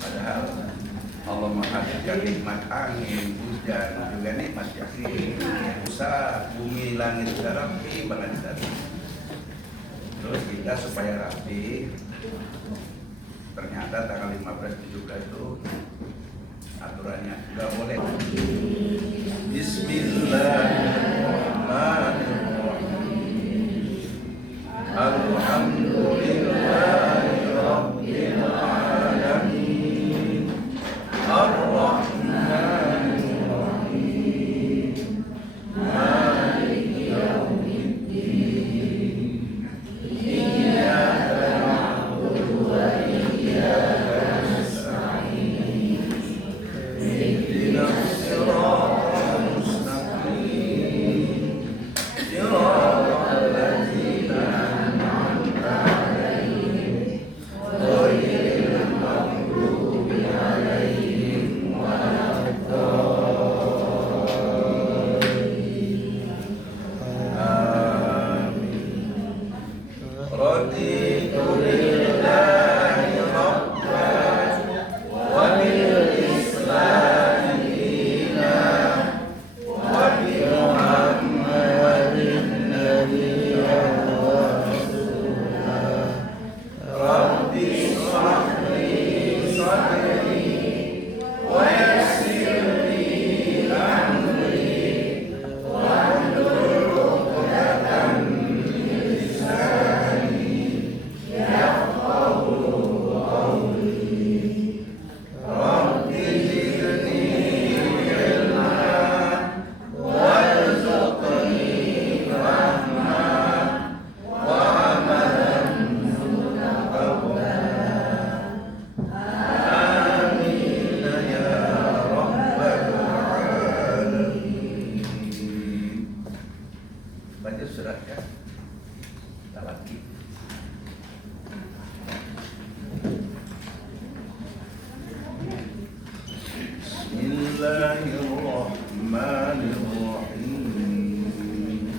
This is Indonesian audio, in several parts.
Padahal Allah menghadirkan nikmat angin, hujan, juga nikmat yakin, usaha, bumi, langit, sudah rapi banget tadi. Terus kita supaya rapi, ternyata tanggal 15-17 itu aturannya nggak boleh. Bismillahirrahmanirrahim. Alhamdulillahirabbil alamin. Ar-Rahmanir-Rahim. Maliki yaumiddin. Iyyaka na'budu wa iyyaka nasta'in. Ihdinas siratal mustaqim. Siratal ladzina an'amta 'alaihim ghairil maghdubi 'alaihim waladdallin. Amin. Raditu lillahi rabban wa bil islami dinan wa bi Muhammadin nabiyyan wa rasulah. Rabbi shrah li sadri wa yassir li amri wahlul 'uqdatam min lisani yafqahu qawli. Rabbi zidni ilma warzuqni fahma wa amalan mutaqabbala. Amin ya rabbal alamin. Baca surat ya. Kita lagi. Bismillahirrahmanirrahim.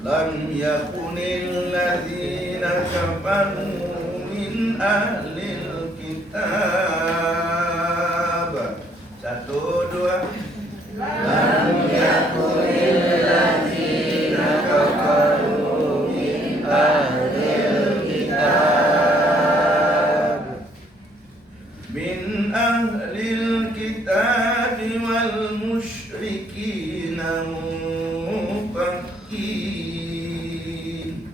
Lam yakunil ladzina kafaru min ahlil kitab. 1, 2. Lam yakunil ladzina kafaru min ahlil kitab. Min ahlil kitab wal musyrikin munfakin.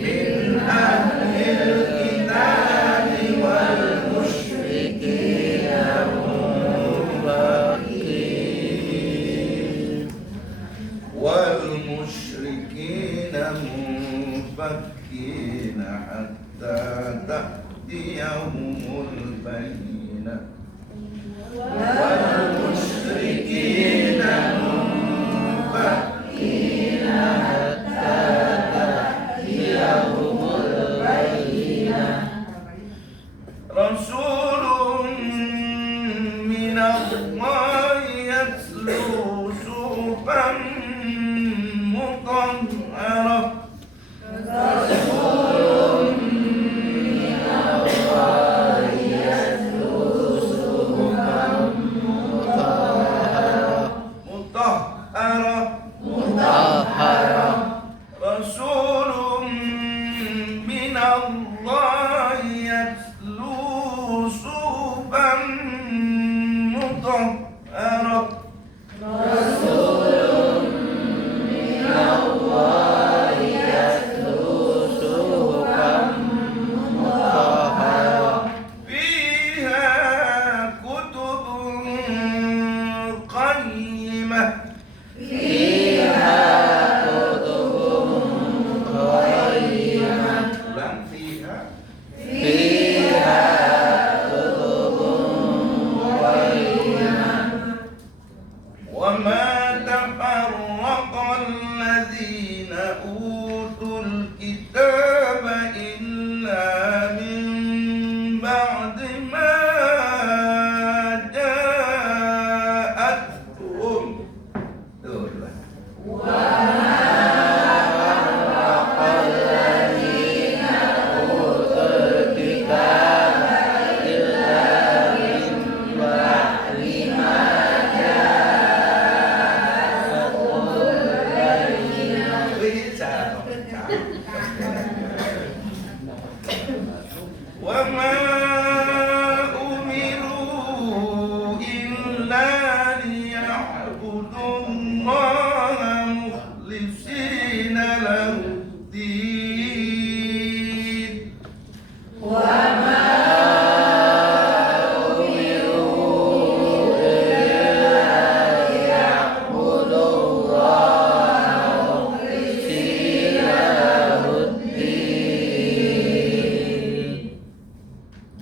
Min ahlil kitab wal musyrikin munfakin. Wal musyrikin munfakin hatta ta'tiyahumul bayyinah. Wal musyrikin munfakin hatta ta'tiyahumul bayyinah. Rasulun minallahi yatlu suhufan mutahharah. Rasulun minallahi yatlu suhufan mutahharah. Rasulun minallahi yatlu suhufan mutahharah. Rasulun minallahi yatlu suhufan mutahharah. Fiha kutubun qayyimah. Fiha kutubun qayyimah. Ulang, fiha. Fiha kutubun qayyimah. Wa ma tafarraqal ladzina utul kitaba illa min ba'di ma ja'atuhum. Tuh, dua. Wa وما أمروا إلا ليعبدوا الله مخلصين له الدين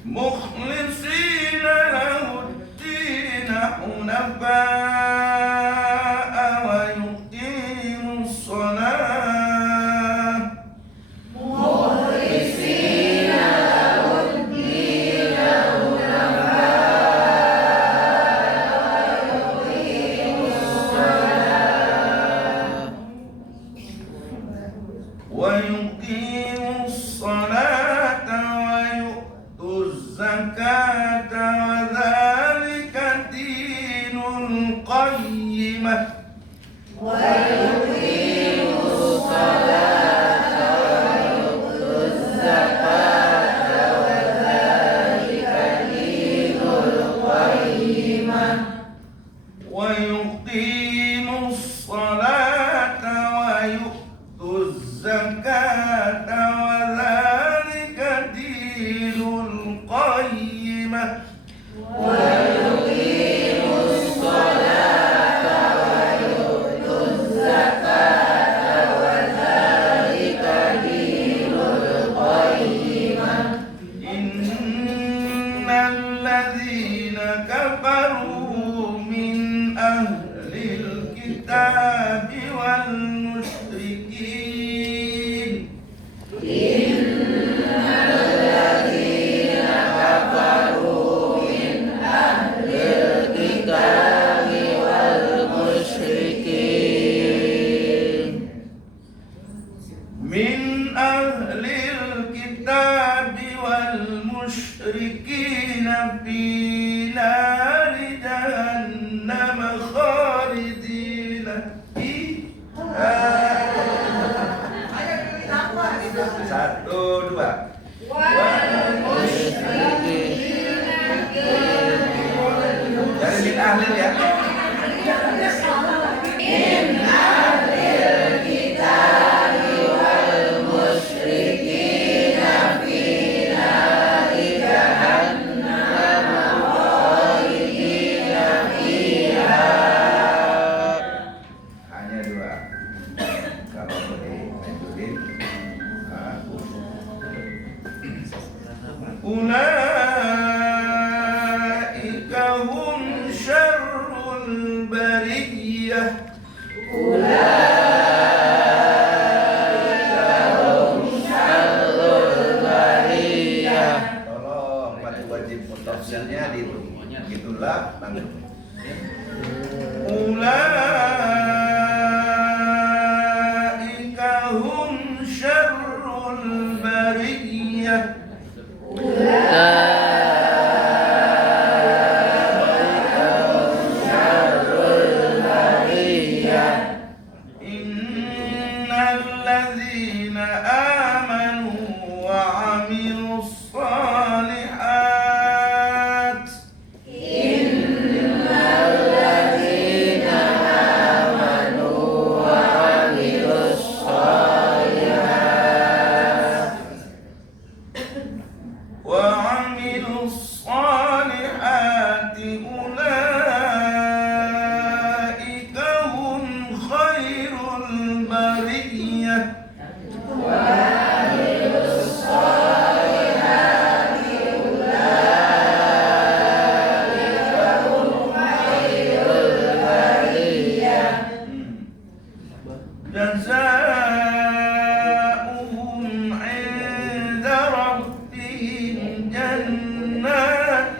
مخلصين له الدين حنفاء ويقيموا الصلاة ويقيموا الصلاة ويؤتوا الزكاة وذلك دين القيمة ويقيموا الصلاة ويؤتوا الزكاة وذلك دين القيمة إن الذين كفروا من أهل الكتاب والمشركين من أهل الكتاب والمشركين في نار جهنم خالدين فيها. Satu, dua. Dari min ahlil ya. Hanya dua. Kalau boleh lanjutin. Ulaika hum syarrul bariyah. Tolong pada wajib mutafsirnya itulah langsung. Ulaika hum syarrul bariyah. Innal ladzina amanu wa 'amilus shalihat وعملوا الصالحات أولئك هم خير البرية. جزاؤهم عند ربهم جنات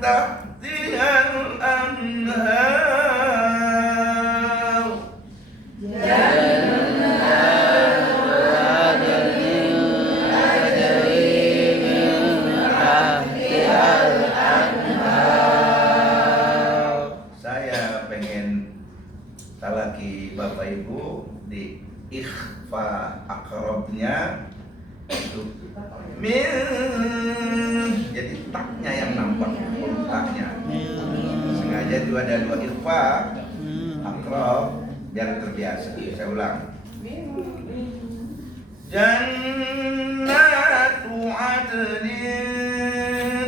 تحتها الأنهار Saya pengen talaki Bapak Ibu di ikhfa akrabnya itu jadi taknya yang nampak, taknya sengaja itu ada dua ikhfa akrab biar terbiasa. Saya ulang, jannatu adnin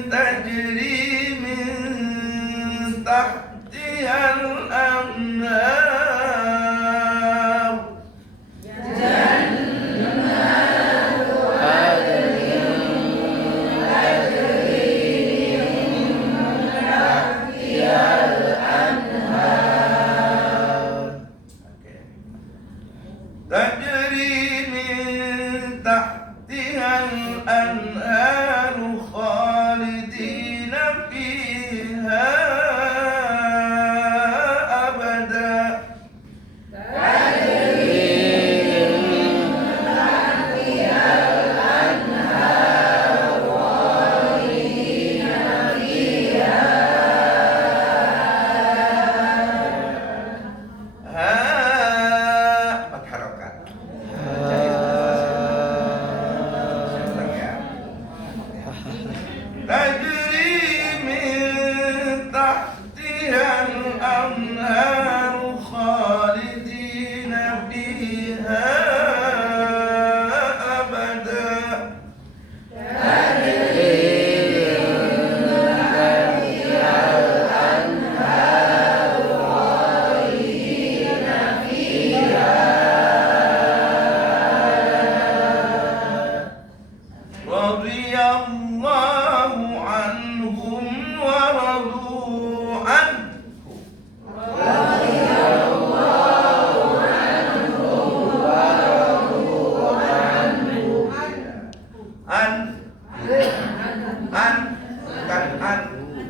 tajri min tahtihal anhar تجري من تحتها الأنهار خالدين فيها أبدا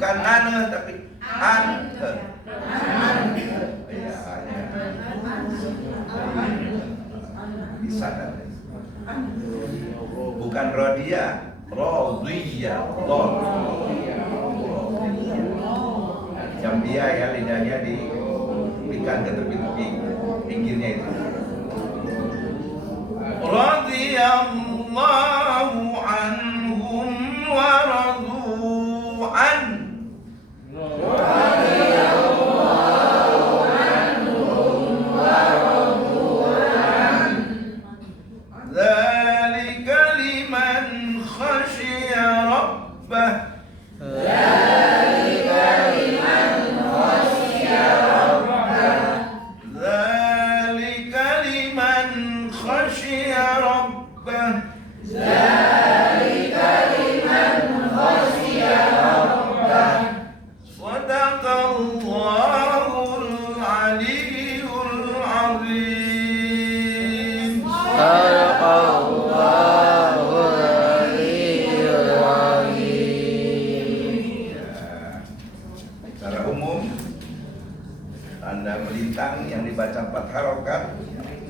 bukan ane tapi ante. Bisa kan? Bukan rodia, rodiyah, jambia ya, lidahnya diberikan ke tepi-tepi pinggirnya itu. Radiyallahu anhum wa radu an. Dzalika liman khasyiya rabbah. Secara umum tanda melintang yang dibaca 4 harokat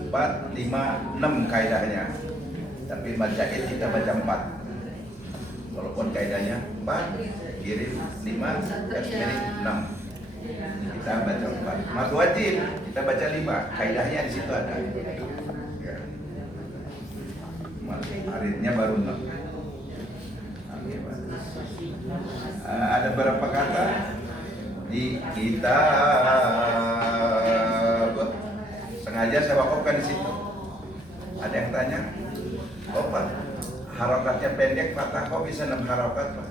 4, 5, 6 kaidahnya. Tapi baca it kita baca 4. Walaupun kaidahnya 4, kirim 5, kasmiri 6. Kita baca 4. Mad wajib kita baca 5. Kaidahnya di situ ada. Ya. Aritnya baru 6. Ada berapa kata di kitab? Sengaja saya wakafkan di situ. Ada yang tanya, oh Pak, harokatnya pendek, fathah kok bisa 6 harokat Pak?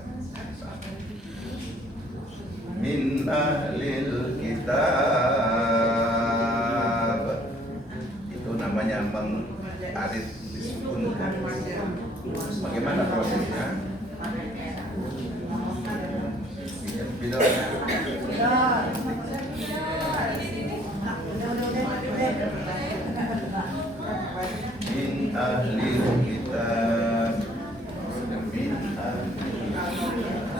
Min ahlil kitab, itu namanya mengarit disukunkan. Bagaimana prosesnya? Videonya. Min ahlil kitab, min ahlil kitab.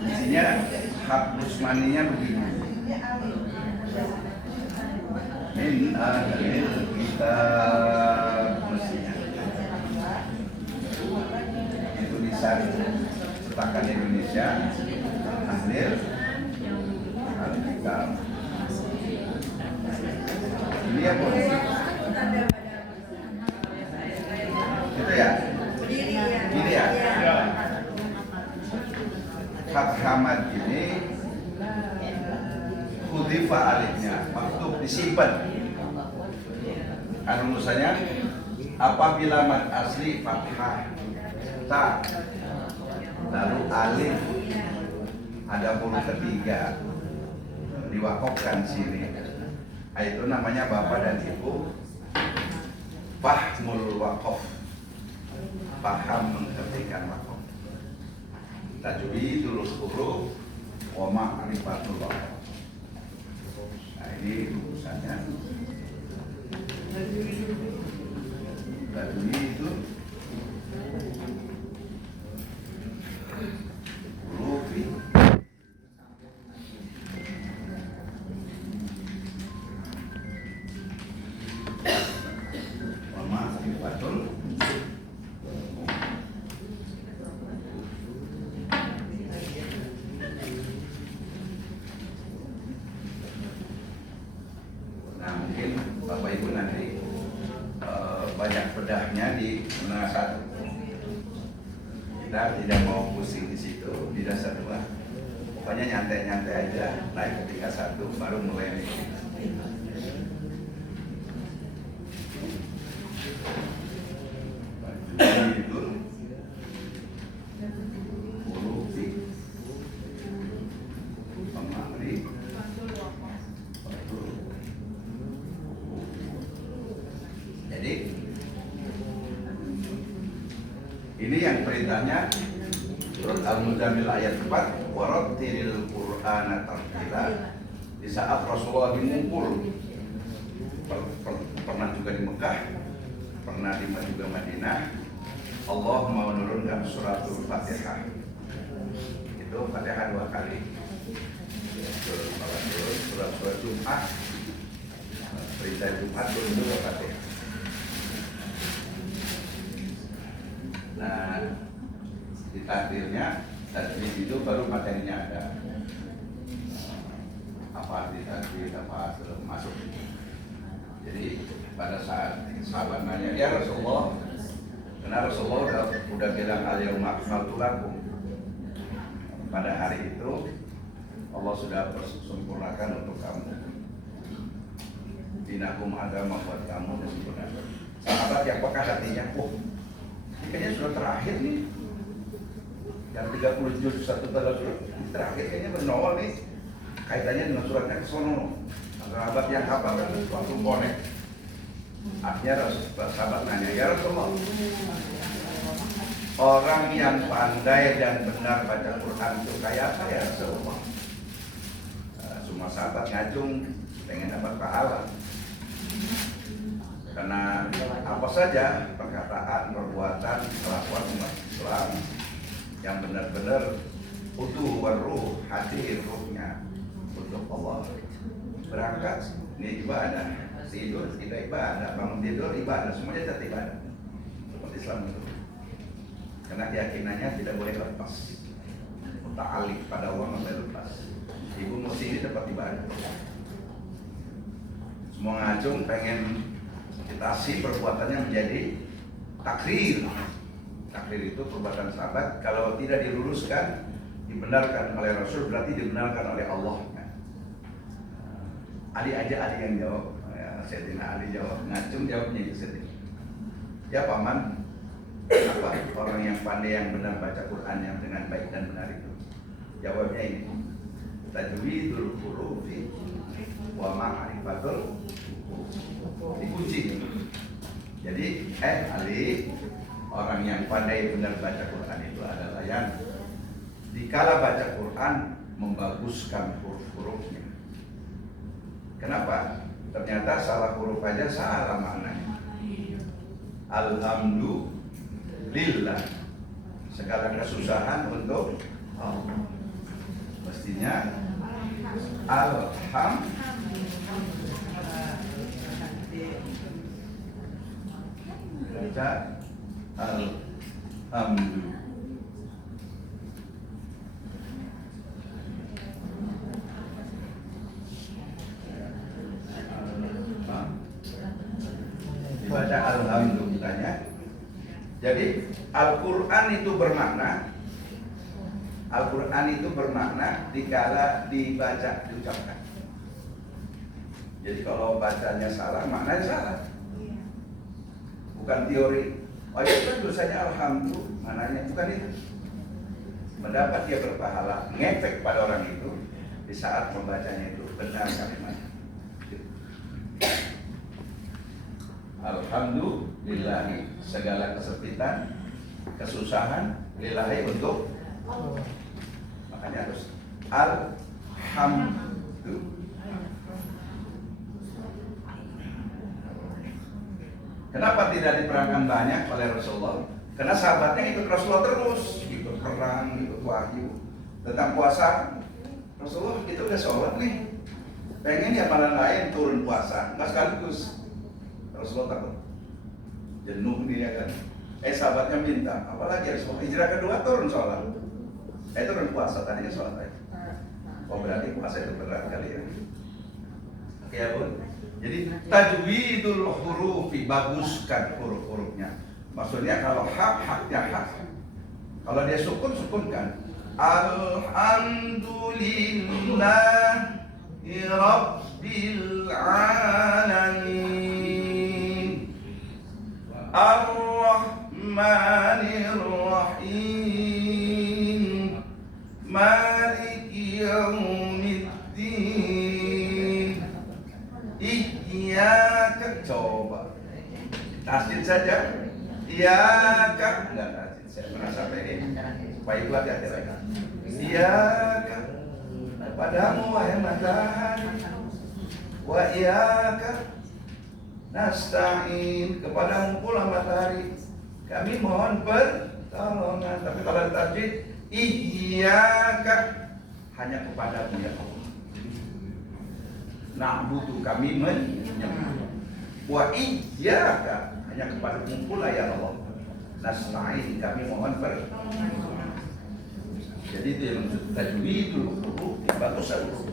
Isinya hak usmaninya begini. Min ahlil kitab mestinya itu bisa cetakan Indonesia ahlil kitab. Ini ya boleh. Itu ya. Ini ya. Hak Hamad ini kutifa alifnya, maktub disimpan. Rumusannya apabila mad asli fathah ta lalu alif ada huruf ketiga diwakofkan sini, itu namanya bapak dan ibu fahmul wakof, paham mengertikan wakof. Tajwidul huruf wa ma'rifatul wakof. Nah ini rumusannya. Tajwid itu hurufi wa ma'rifatul. Nah mungkin Bapak Ibu nanti banyak bedahnya di menengah satu. Kita tidak mau pusing di situ di dasar dua. Pokoknya nyantai-nyantai aja, naik ke tingkat satu baru mulai mikir. Itu hurufi pemahri. Jadi ini yang perintahnya surat Al-Muzammil ayat 4, warattilil Qur'ana tartila. Di saat Rasulullah mengumpul, pernah juga di Mekah, pernah di juga Madinah, Allah mau menurunkan suratul Fatihah. Itu Fatihah 2 kali. Surat Jumat, perintah Jumat turun juga Fatihah. Nah, di takdirnya tajwid itu baru materinya ada. Apa arti tajwid, apa belum masuk. Jadi pada saat sahabat nanya, ya Rasulullah, karena Rasulullah udah bilang al-yauma akmaltu lakum. Pada hari itu Allah sudah sempurnakan untuk kamu. Dinakum agama buat kamu sempurnakan. Sahabat yang peka hatinya, kayaknya sudah terakhir nih. Yang 30 juz satu surat terakhir kayaknya bernol nih. Kaitannya dengan suratnya kesono. Sahabat yang hafal kan langsung connect. Akhirnya sahabat nanya, ya Rasulullah, orang yang pandai dan benar baca Quran itu kayak apa ya Rasulullah? Semua sahabat ngacung pengen dapat pahala. Karena apa saja perkataan, perbuatan, kelakuan umat Islam yang benar-benar utuh waruh, hadir ruhnya untuk Allah. Berangkat ini ibadah, tidur tidak ibadah, bangun tidur ibadah, semuanya tetap ibadah. Umat Islam itu. Karena keyakinannya tidak boleh lepas. Muta'alliq pada Allah sampai lepas. Ibu mesti ini dapat ibadah. Semua ngacung pengen ditasi perbuatannya menjadi takrir. Takrir itu perbuatan sahabat. Kalau tidak diluruskan, dibenarkan oleh Rasul, berarti dibenarkan oleh Allah. Ali yang jawab. Sayyidina Ali jawab. Ngacung jawabnya itu Sayyidina. Ya paman, apa orang yang pandai yang benar baca Quran yang dengan baik dan benar itu? Jawabnya ini. Tajwidul hurufi wa ma'rifatul orang yang pandai benar baca Quran itu adalah yang dikala baca Quran membaguskan huruf-hurufnya. Kenapa? Ternyata salah huruf aja salah maknanya. Alhamdulillah, segala kesusahan untuk Allah. Mestinya baca alhamdulillah. Dibaca alhamdulillahnya. Jadi Al-Quran itu bermakna dikala dibaca, diucapkan. Jadi kalau bacanya salah, maknanya salah. Bukan teori. Oh itu kan dosanya alhamdulillah, maknanya bukan itu. Mendapat dia berpahala, ngefek pada orang itu di saat membacanya itu benar kalimatnya. Alhamdulillah, segala kesempitan, kesusahan lillahi untuk Allah. Makanya harus alhamdulillah. Kenapa tidak diperangkan banyak oleh Rasulullah? Karena sahabatnya ikut Rasulullah terus, ikut perang, ikut wahyu. Tentang puasa, Rasulullah kita udah sholat nih, pengen ya malam lain turun puasa, nggak sekaligus. Rasulullah takut jenuh dia kan. Sahabatnya minta, apalagi Rasulullah hijrah kedua turun sholat. Turun puasa, tadinya sholat aja. Oh berarti puasa itu berat kali ya. Oke ya bun. Jadi tajwidul hurufi, baguskan huruf-hurufnya. Maksudnya kalau haknya hak. Kalau dia sukun, sukunkan. Alhamdulillahi Rabbil Alamin Ar-Rahmanir Rahim Maliki Yaumiddin Iyyaka, coba tasdid saja. Iyyaka, enggak tasdid, saya merasa pengen supaya itu hati-hati lagi. Iyyaka, kepadamu wahai matahari, wa iyyaka nasta'in, kepadamu pula matahari kami mohon pertolongan. Tapi kalau tasdid, iyyaka, hanya kepadamu ya Allah. Na'budu, kami menyembah. Wa iyyaka, hanya kepadamu pula ya Allah. Nasta'in, kami mohon pertolongan. Jadi itu yang maksud tajwidul huruf, bagusan huruf.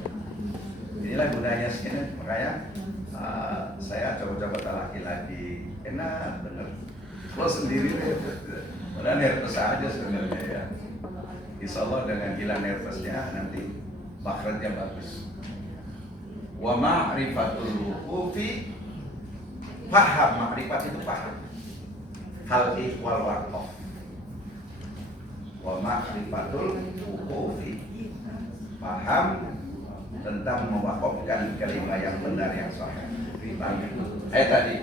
Inilah gunanya sekian. Makanya saya coba-coba laki-laki enak bener. Kalau sendiri udah nervous aja sebenarnya ya. Insya Allah dengan hilang nervousnya nanti makhrajnya bagus. Wa ma'rifatul wuqufi, paham. Ma'rifat itu paham hal ihwal waqaf. Wa ma'rifatul wuqufi, paham tentang mewakafkan kalimat yang benar yang sahih. Tadi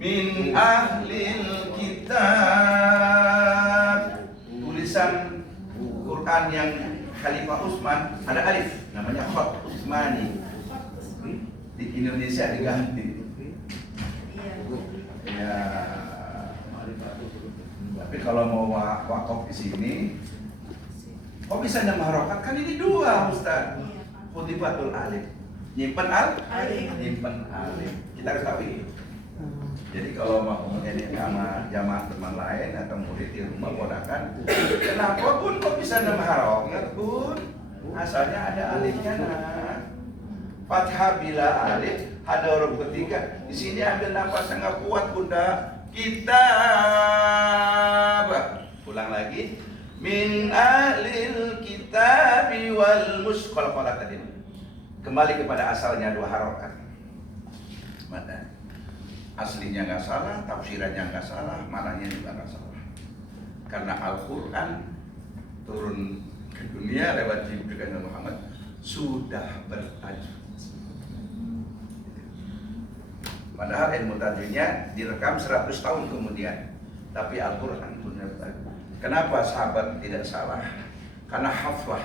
min ahlil kitab, tulisan Quran yang Khalifah Utsman ada alif, namanya khat Utsmani. Di Indonesia diganti. Ya, tapi kalau mau wakaf di sini, kok bisa nambah harokat? Kan ini dua Ustaz. Khutibatul alif, nyimpen nyimpen alif. Kita harus tahu ini. Jadi kalau mau menjadi sama jamaah teman lain atau murid di rumah ponakan, kenapa pun kok bisa nambah harokat pun? Asalnya ada alifnya nah. Fathah bila alif, ada huruf ketiga. Di sini ambil nafas sangat kuat bunda. Kitab. Ulang lagi. Min ahlil kitabi wal musqal-qala tadi. Kembali kepada asalnya dua harokat. Mata. Aslinya nggak salah, tafsirannya nggak salah, maknanya juga nggak salah. Karena Al-Quran turun ke dunia lewat Jibril Muhammad sudah bertajwid. Padahal ilmu tajwidnya direkam 100 tahun kemudian. tapi Al-Quran benar. Kenapa sahabat tidak salah? Karena haflah.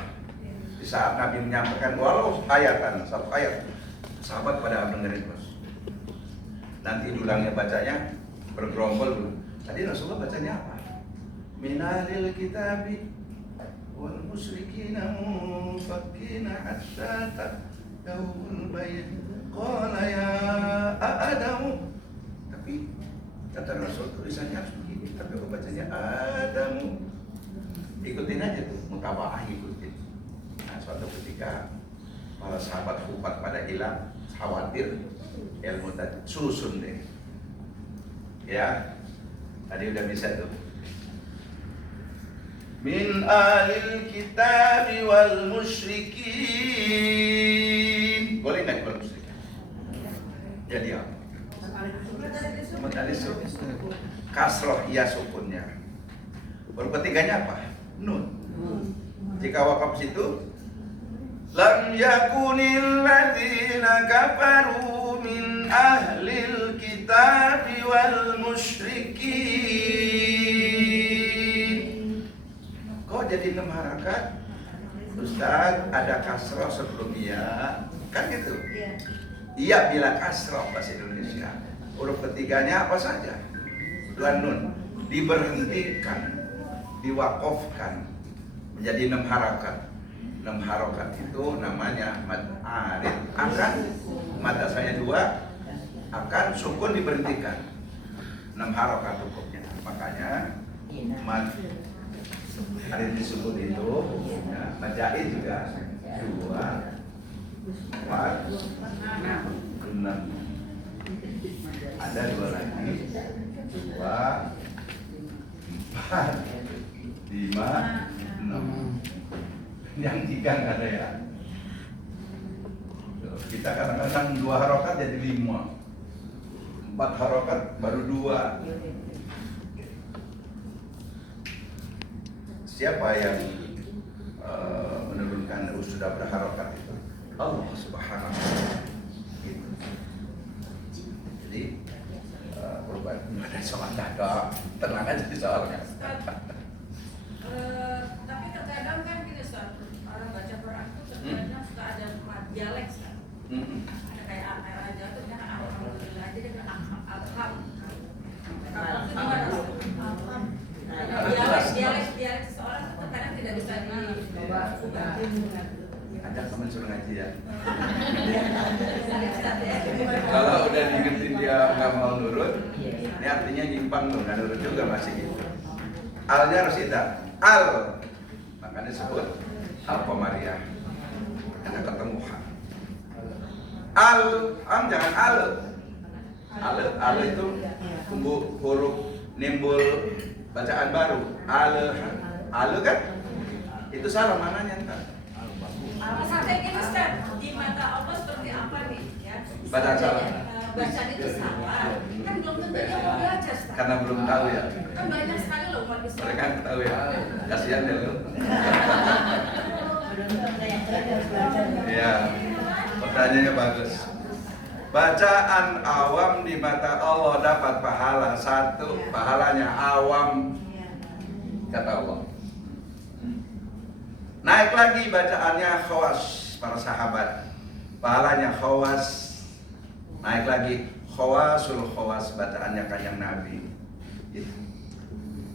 Di saat Nabi menyampaikan walau ayatan, satu ayat, sahabat pada dengerin terus. Nanti dulangnya bacanya bergerombol dulu. Tadi Rasulullah bacanya apa? Minalil kitabi wal musyrikina munfakkina hatta ta'tawul bayn qala ya Adamu. Tapi kata Rasul tulisannya harus begini, tapi aku bacanya Adamu. Ikutin aja tuh, mutabaah ikutin. Nah, suatu ketika para sahabat kupat pada hilang, khawatir ilmu tadi susun deh. Ya, tadi udah bisa tuh. Min alil kitabi wal musyrikin. Boleh nggak wal musyrikin? Jadi apa? Mutalisuk. Kasroh iya sukunnya. Huruf ketiganya apa? Nun. Jika wakaf situ, lam yakunil ladzina kafaru min ahlil kitabi wal musyrikin. Kok jadi 6 harakat? Ustaz, ada kasroh sebelum iya. Kan gitu? Iya bila kasroh bahasa Indonesia. Huruf ketiganya apa saja? Dua nun. Diberhentikan, diwakofkan menjadi 6 harakat. 6 harokat itu namanya mad arid. Akan mad asalnya 2, akan sukun diberhentikan. 6 harokat hukumnya. Makanya mad arid disebut itu ya, mad jaid juga 2, 4, 6. Ada 2 lagi, 2, 4, 5, 6. Yang 3 nggak ada ya. Kita kadang-kadang 2 harokat jadi 5, 4 harokat baru 2. Siapa yang menurunkan sudah berharokat itu? Allah Subhanahu wa Ta'ala. Jadi perubahan ada soal ada, tenang aja di soalnya. Tapi terkadang kan gini Ustaz, orang baca Quran itu sebenarnya suka ada dialek kan. Ada kayak aja tuh kan alhamdulillah jadi kan alham. Itu gimana Ustaz? Dialek seseorang itu terkadang tidak bisa diubah. Ajak teman suruh ngaji ya. Kalau udah diingetin dia nggak mau nurut, ini artinya nyimpang tuh, nggak nurut juga masih gitu. Alnya harus tidak. Al, makanya disebut Al-Qamariyah. Karena ketemu ham. Al, ham jangan al. Al itu huruf nimbul bacaan baru. Al kan? Itu salah mananya entar. Sampai gini Ustaz, di mata Allah seperti apa nih? Ya. Bacaan salah. Bacaan itu salah. Kan belum tentu dia mau belajar Ustaz. Karena belum tahu ya. Kan banyak sekali loh umat Islam. Mereka tahu ya. Kasihan ya lu. Iya. Pertanyaannya bagus. Bacaan awam di mata Allah dapat pahala 1, pahalanya awam kata Allah. Naik lagi bacaannya khawas para sahabat, pahalanya khawas. Naik lagi khawasul khawas bacaannya kanjeng Nabi. Gitu.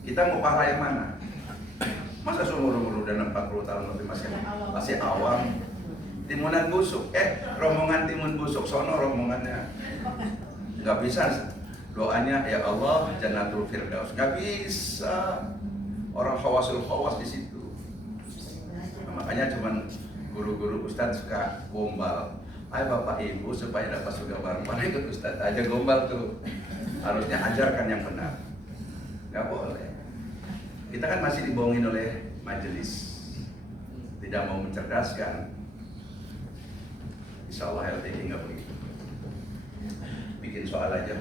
Kita mau pahala yang mana? Masa seumur-umur udah 40 tahun lebih masih awam. Timunan busuk, rombongan timun busuk, sono rombongannya. Nggak bisa doanya ya Allah Jannatul Firdaus, nggak bisa. Orang khawasul khawas di situ. Nah, makanya cuman guru-guru ustadz suka gombal. Ayo bapak ibu supaya dapat surga bareng, mana ikut ustadz aja gombal tuh. Harusnya ajarkan yang benar. Nggak boleh. Kita kan masih dibohongin oleh majelis, tidak mau mencerdaskan. Insya Allah LTI nggak begitu. Bikin soal aja.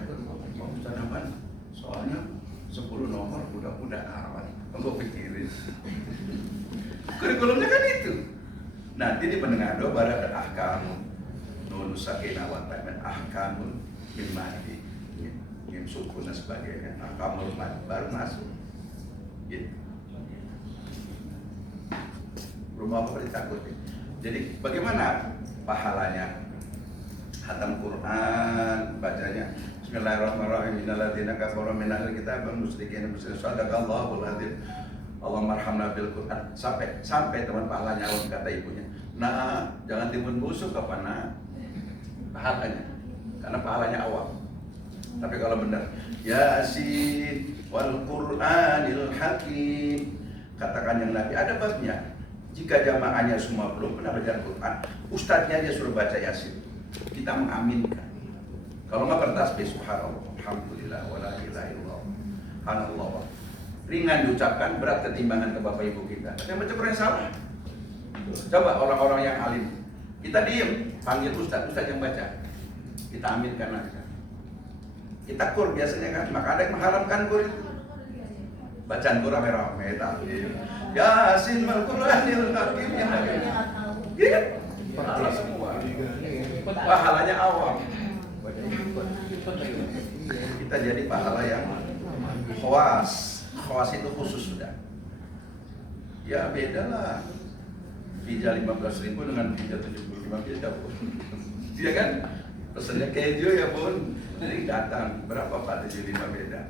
Pak Ustaz Aman, soalnya 10 nomor udah aman. Kamu pikirin. Kurikulumnya kan itu. Nanti di pendengar doa baru ada ahkam. Nun sakinah wa ta'man ahkamun bil mahdi. mungkin suku dan sebagainya. Nah, kamu baru masuk. Gitu. Rumah apa ditakuti. Jadi bagaimana pahalanya? Khatam Quran, bacanya Bismillahirrahmanirrahim. Innalladzina kafaru min ahli kitab wal musyrikin sadaqallahul adzim. Allahumma arhamna bil Quran. Sampai teman pahalanya awam kata ibunya. Nah, jangan timbun busuk apa nak? Pahalanya. Karena pahalanya awam. Tapi kalau benar, Yasin wal Qur'anil Hakim. Katakan yang Nabi ada babnya. Jika jamaahnya semua belum pernah baca Quran, ustadznya aja suruh baca Yasin. Kita mengaminkan. Kalau nggak bertasbih subhanallah, alhamdulillah, wala ilaha illallah, subhanallah. Ringan diucapkan, berat ketimbangan ke bapak ibu kita. Yang baca Quran salah. Coba orang-orang yang alim, kita diem, panggil ustadz yang baca. Kita aminkan aja. Kita kur biasanya kan, maka ada yang mengharamkan kur itu. Bacaan kur rame-rame, takbir. Yasin wal Qur'anil Hakim yang ada. Iya kan? Pahala semua. Pahalanya awam. Kita jadi pahala yang khawas. Khawas itu khusus sudah. Ya beda lah. Pizza 15.000 dengan pizza 75 beda pun. Iya kan? Pesannya keju ya pun. Jadi datang berapa Pak 75 beda.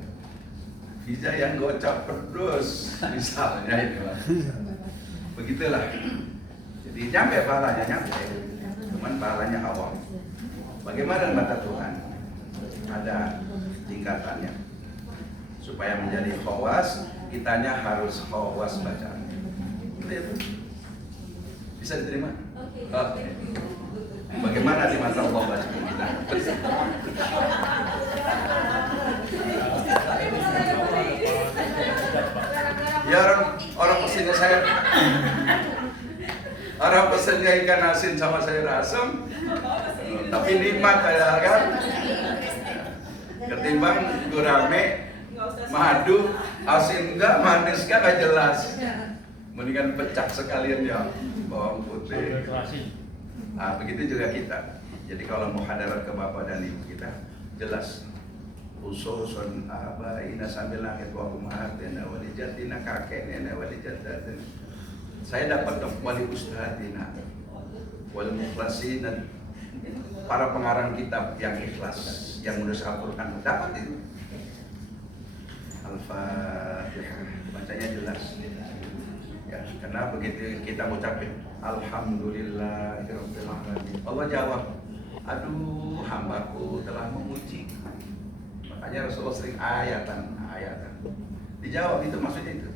Pizza yang gocap pedus misalnya itu. Begitulah. Jadi nyampe pahalanya nyampe. Cuman pahalanya awam. Bagaimana mata Tuhan? Ada tingkatannya. Supaya menjadi khawas, kitanya harus khawas bacaan. Bisa diterima? Oke. Bagaimana di mata Allah bacaan kita? Ya orang pesennya saya, orang pesennya ikan asin sama sayur asam, tapi nikmat ya kan? Ketimbang gurame, madu, asin enggak, manis enggak jelas. Mendingan pecah sekalian ya bawang putih. Nah, begitu juga kita. Jadi kalau mau hadarat ke bapak dan ibu kita, jelas. Ususun abaina sambil langit wa ummahatina walijatina kakek nenek walijadatina. Saya dapat wali ustadina wal mukhlasin, para pengarang kitab yang ikhlas, yang menulis Al-Quran, dapat itu. Al-Fatihah, bacanya jelas. Ya, karena begitu kita mengucapkan Alhamdulillahirabbil alamin, Allah jawab, aduh hambaku telah memuji. Makanya Rasulullah sering ayatan. Dijawab itu maksudnya itu.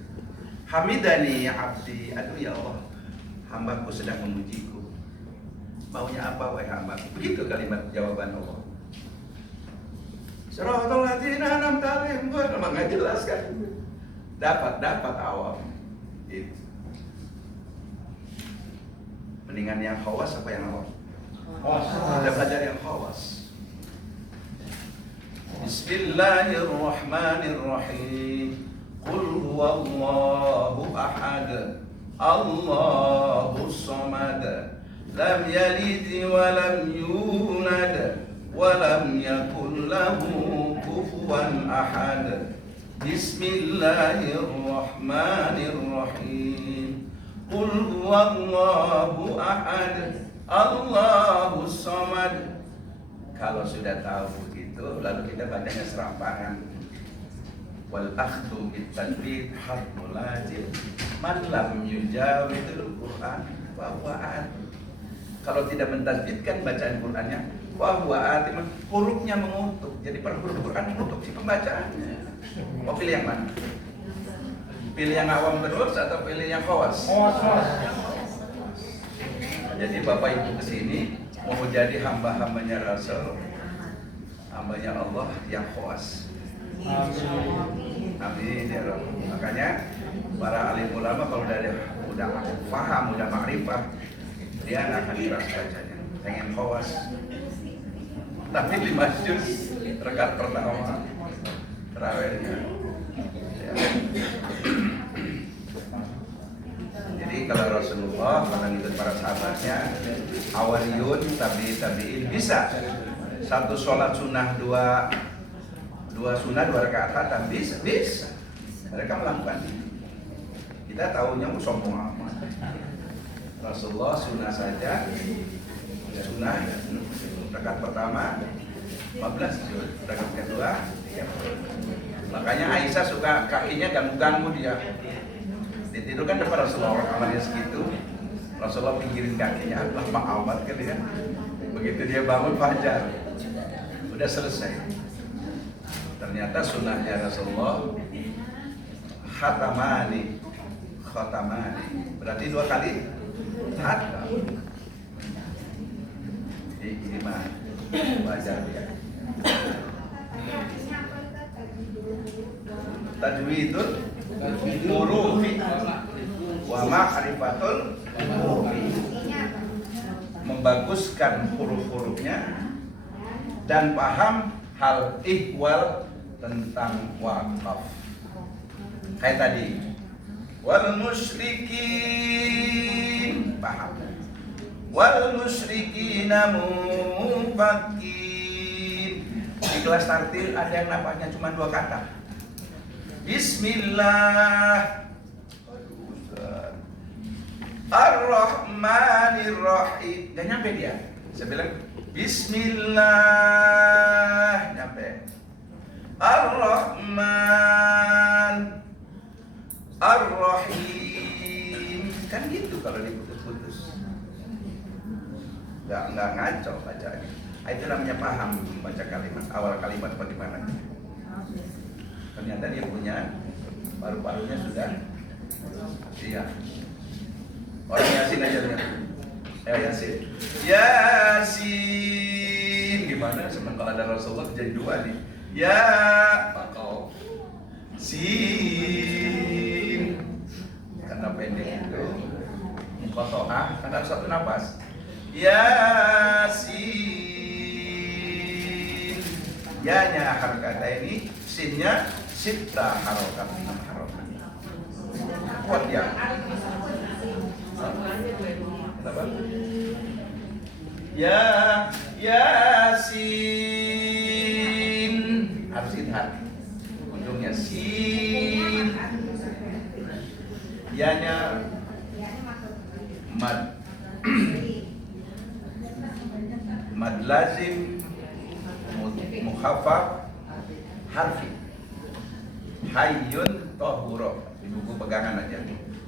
Hamidani ya abdi, aduh ya Allah, hambaku sedang memujiku. Maunya apa wahai hambaku? Begitu kalimat jawaban Allah. Siratal ladzina an'amta alaihim, memang nggak jelas kan? Dapat awam. Itu. Mendingan yang khawas apa yang awam? Kita belajar yang khawas. Bismillahirrahmanirrahim. Qul huwallahu ahad, Allahus samad, lam yalid wa lam yulad wa lam yakul lahu kufuwan ahad. Bismillahirrahmanirrahim. Qul huwallahu ahad, Allahus samad. Kalau sudah tahu begitu, lalu kita bacanya serampangan. Wal akhdhu bit tajwid harful lazim man lam yujawidul Quran wa huwa atim. Kalau tidak mentajwidkan bacaan Qur'annya, wa huwa atim, hurufnya mengutuk. Jadi per huruf Quran mengutuk si pembacaannya. Mau pilih yang mana? Pilih yang awam terus atau pilih yang khawas? Jadi Bapak Ibu kesini mau jadi hamba-hambanya Rasul, hambanya Allah yang khawas. Amin ya Rabb. Makanya para alim ulama kalau udah paham, udah makrifah, dia nggak akan keras bacanya, pengen khawas. Tapi 5 juz rakaat pertama tarawihnya. Ya. Jadi kalau Rasulullah, kalau ikut para sahabatnya, awaliyun, tabi'in bisa. Satu sholat sunnah, dua 2 sunnah 2 rakaat khatam bisa. Mereka melakukan itu. Kita tahunya sombong amat. Rasulullah sunnah saja, sunnah rakaat pertama 15 juz, rakaat kedua 30. Makanya Aisyah suka kakinya ganggu-ganggu dia. Ditidurkan depan Rasulullah, amalnya segitu. Rasulullah pinggirin kakinya, lama amat kan ya. Begitu dia bangun fajar, udah selesai. Ternyata sunnahnya Rasulullah khatamani, berarti 2 kali khatam. Ini mah wajar ya. Tajwidul hurufi wa ma'rifatul hurufi, membaguskan huruf-hurufnya dan paham hal ihwal tentang wakaf. Kayak tadi, wal musyrikin paham, wal musyrikina munfakin. Di kelas tartil ada yang napaknya cuma 2 kata. Bismillah, Ar-Rahmanir-Rahim. Gak nyampe dia. Saya bilang Bismillah, nyampe. Ar-Rahman, Ar-Rahim. Kan gitu kalau diputus-putus. Gak ngaco bacanya. Itu namanya paham baca kalimat, awal kalimat bagaimana. Ternyata dia punya paru-parunya sudah. Iya. Orang Yasin aja dengar. Yasin. Yasin. Gimana? Senang kalau ada Rasulullah jadi 2 nih. Ya, pakau. Sin. Karena pendek itu. Muqatta'ah kan harus 1 nafas. Yasin. Ya-nya harokat ini, sinnya sita harokat, 6 harokat. Kuat ya. Kenapa? Ya Yasin, harus idhar. Ujungnya sin. Ya-nya mad. Mad lazim mukhaffaf harfi. Hayyun tahura. Di buku pegangan aja.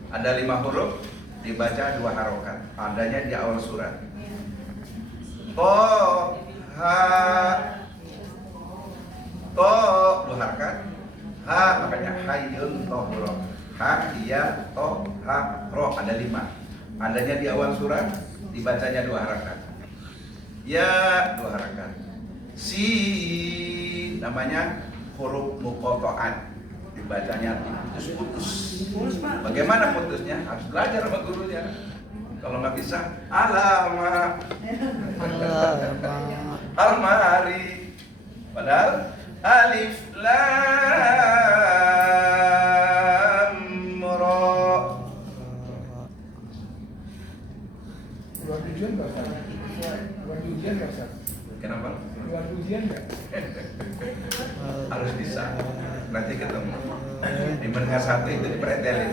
Ada 5 huruf, dibaca 2 harokat. Adanya di awal surat. To, ha, to 2 harokat. Ha makanya hayyun tahura. Ha, ya, to, ha, ro. Ada 5. Adanya di awal surat, dibacanya 2 harokat. Ya 2 harokat. Si namanya huruf muqatta'at, dibacanya putus-putus. Bagaimana putusnya? Harus belajar sama gurunya. Kalau nggak bisa, alama, almari. Padahal alif lam ra. Buat ujian nggak Ustaz? Buat ujian nggak Ustaz? Kenapa? Buat ujian nggak? Harus bisa. Nanti ketemu. Di menengah 1 itu dipretelin.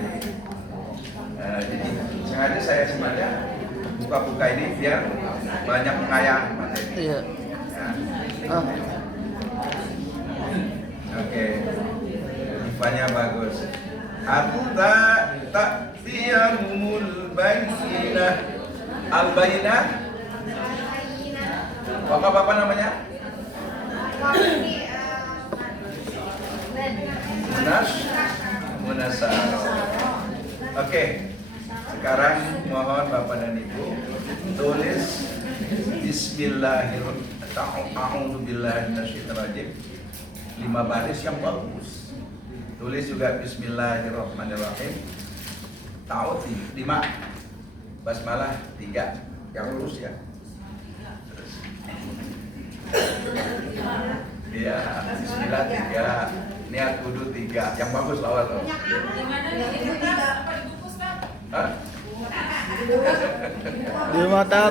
Jadi sengaja saya sebenarnya buka-buka ini biar banyak pengayaan materi. Iya. Ya. Oke. Ifanya bagus. Hatta ta'tiyahumul bayyinah. Al-bayyinah. Wakaf apa namanya? Munasar. Oke. Sekarang mohon Bapak dan Ibu tulis Bismillahirrahmanirrahim. A'udzubillahi minasyaitonirrajim. 5 baris yang bagus. Tulis juga Bismillahirrahmanirrahim. Ta'awudz 5. Basmalah 3. Yang lurus ya. Iya, Bismillah 3, niat wudu 3, yang bagus lawan loh. Gimana nih? Ini apa dibungkus kan? Hah? Di mata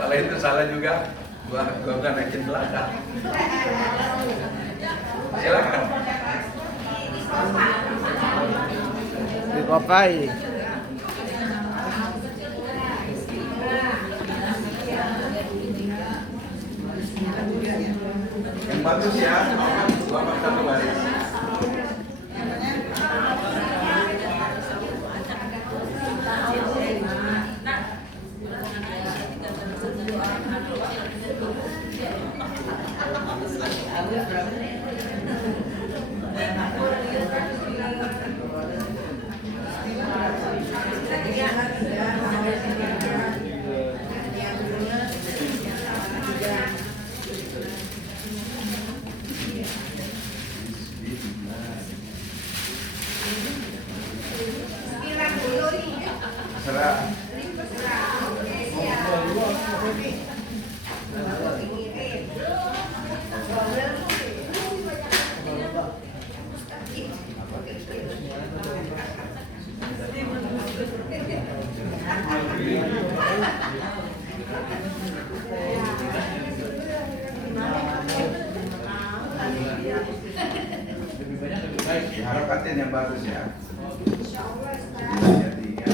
Kalau itu salah juga, Gua kan naikin belakang. Silakan. Dikokai. Yang bagus ya, gua makan satu baris. Serah. Diharapkan yang bagus ya. Tahunnya 3,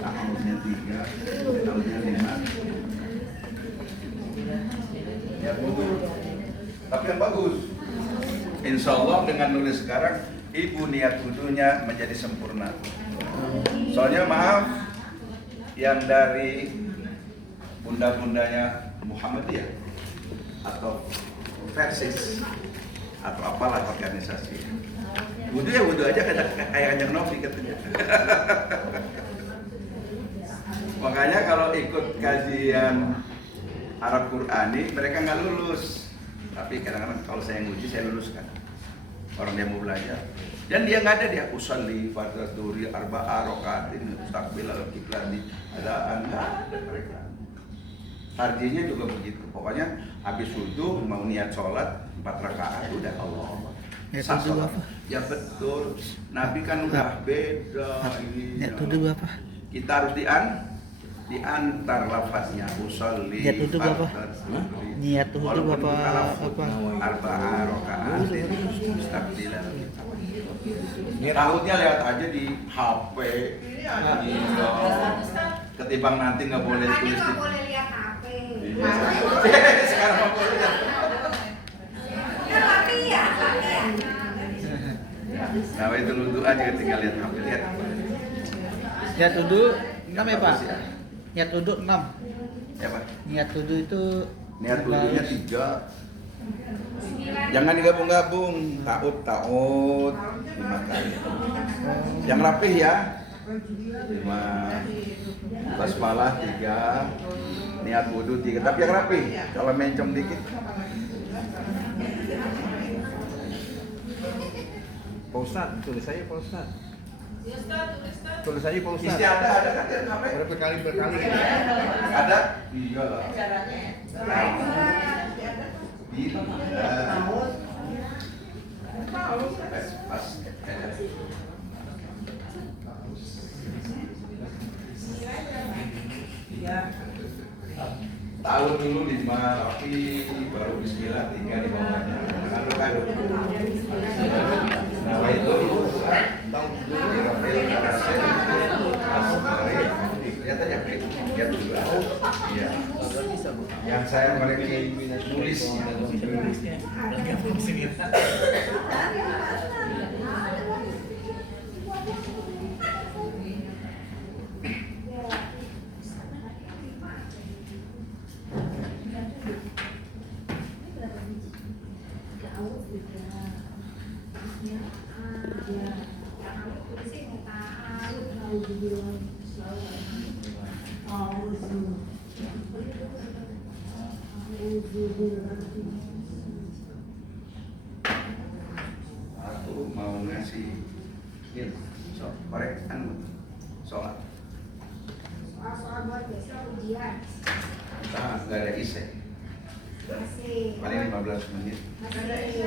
tahunnya 3, tahunnya 5. Ya Bu. Tapi yang bagus. Insya Allah dengan nulis sekarang, ibu niat wudunya menjadi sempurna. Soalnya maaf, yang dari bunda-bundanya Muhammadiyah atau Persis atau apalah organisasi. Wudu ya wudu aja kayak Kanjeng Novi katanya. Makanya kalau ikut kajian Arab Qurani mereka nggak lulus. Tapi kadang-kadang kalau saya nguji saya luluskan. Orang dia mau belajar. Dan dia nggak ada dia usolli fardhu dzuri arba'a rakaatin mustaqbil al-qiblah ada mereka. Artinya juga begitu. Pokoknya habis wudu mau niat sholat 4 rakaat udah Allah. Niat wudu apa? Ya betul. Nabi kan udah beda ini. Niat wudu apa? Kita harus diantar lafaznya usolli. Niat wudu apa? Niat wudu apa? Arba'a rakaat mustaqbil. Tahunnya lihat aja di HP. Ketimbang nanti nggak boleh tulis. Nggak boleh lihat HP. Sekarang nggak boleh lihat. Ya tapi ya. Nah itu wudu aja tinggal lihat HP lihat. Niat wudu 6 ya Pak? Niat wudu 6. Ya Pak. Niat wudu itu Niat wudunya 3. Jangan digabung-gabung. Ta'ud 5 kali. Yang rapih ya. 5. Basmalah 3. Niat wudu 3. Tapi yang rapih. Kalau mencong dikit. Pak Ustadz, tulis aja Pak Ustadz. Tulis aja Pak Ustadz. Istiadah ada kan di HP? Berkali-berkali. Ada? Iya. Iya. Pas. Tahu dulu 5 rapi, baru bismillah 3 di bawahnya. Kan? Nah itu tahu dulu lihat aja lihat dulu. Iya. Yang saya koreksi tulisnya. Aku mau ngasih koreksi sholat. Soal buat besok ujian. Nah, nggak ada isi. Asik. Paling 15 menit. Asik.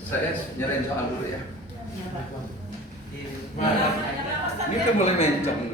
Saya nyerahin soal dulu ya. Mas, Ini kan boleh mencong.